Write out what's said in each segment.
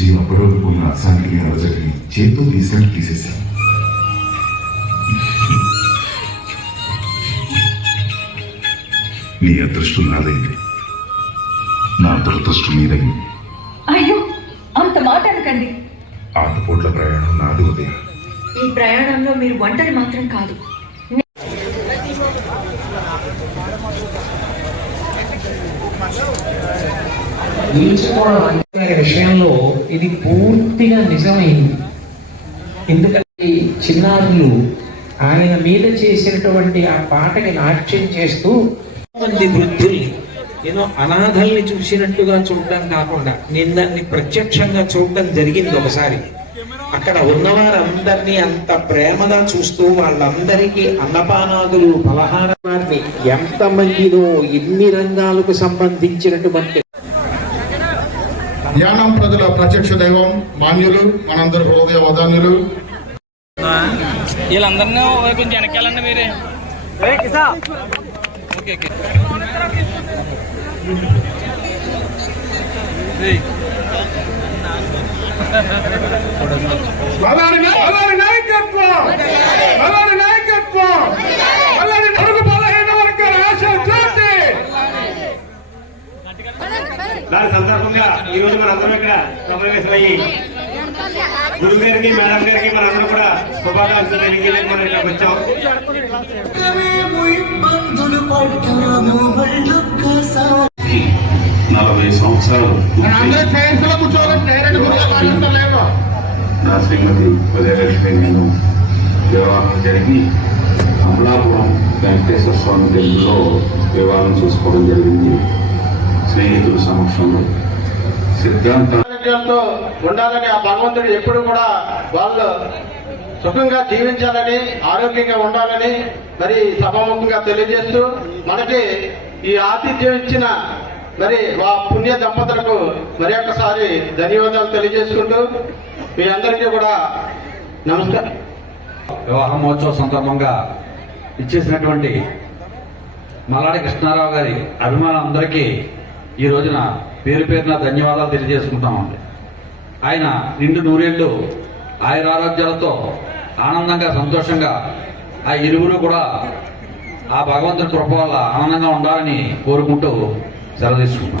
వచ్చి అప్పరోగిపోయిన అసానికి అలజటిని చేత్తో తీసినట్టు తీసేశాను. నీ అదృష్టం నాదైంది. నా దురదృష్టం నీదైంది. అయ్యో అంత మాట అనకండి. ఆటపోట్ల ప్రయాణం నాది ఉదయం. ఈ ప్రయాణంలో మీరు ఒంటరి మాత్రం కాదు. నిలిచిపోవడం అనే విషయంలో ఇది పూర్తిగా నిజమైంది. ఎందుకంటే చిన్నారులు ఆయన మీద చేసినటువంటి ఆ పాటకి నాట్యం చేస్తూ మంది వృద్ధుల్ని ఏదో అనాథల్ని చూసినట్టుగా చూడడం కాకుండా నేను దాన్ని ప్రత్యక్షంగా చూడడం జరిగింది ఒకసారి. అక్కడ ఉన్నవారందరినీ అంత ప్రేమగా చూస్తూ వాళ్ళందరికీ అన్నపానాదులు పలహారాన్ని ఎంతమందినో ఎన్ని రంగాలకు సంబంధించినటువంటి ధ్యానం ప్రజల ప్రత్యక్ష దైవం మాన్యులు మనందరి హృదయ వదాన్యులు వీళ్ళందరినీ కొంచెం వెనకాలండి మీరే. Okay okay. ఈ రోజు మనందరం ఇక్కడ సమావేశమయ్యి గురువు గారికి మేడం గారికి మనందరం కూడా శుభాకాంక్షలు మనం వచ్చాం. నలభై సంవత్సరాలు నా శ్రీమతి ఉదయలక్ష్మి నేను వివాహం జరిగి అమలాపురం వెంకటేశ్వర స్వామి టెంపుల్లో వివాహం చేసుకోవడం జరిగింది. స్నేహితుల సమక్షంలో. సిద్ధాంత. ఆరోగ్యంతో ఉండాలని ఆ భగవంతుడు ఎప్పుడు కూడా వాళ్ళు సుఖంగా జీవించాలని ఆరోగ్యంగా ఉండాలని మరి సభాముఖంగా తెలియజేస్తూ మనకి ఈ ఆతిథ్యం ఇచ్చిన మరి ఆ పుణ్య దంపతులకు మరి ఒక్కసారి ధన్యవాదాలు తెలియజేసుకుంటూ మీ అందరికీ కూడా నమస్కారం. వివాహ మహోత్సవ సందర్భంగా ఇచ్చేసినటువంటి మల్లాడి కృష్ణారావు గారి అభిమానులందరికీ ఈ రోజున పేరు పేరున ధన్యవాదాలు తెలియజేసుకుంటామండి. ఆయన నిండు నూరేళ్ళు ఆయురారోగ్యాలతో ఆనందంగా సంతోషంగా ఆ ఇరువురు కూడా ఆ భగవంతుని కృప వల్ల ఆనందంగా ఉండాలని కోరుకుంటూ సెలవు తీసుకుంటాం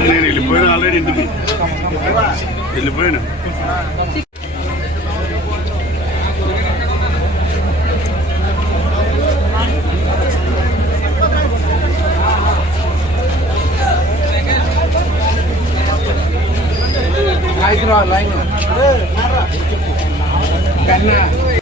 నేను వెళ్ళిపోయాను ఆల్రెడీ ఇంటికి వెళ్ళిపోయాను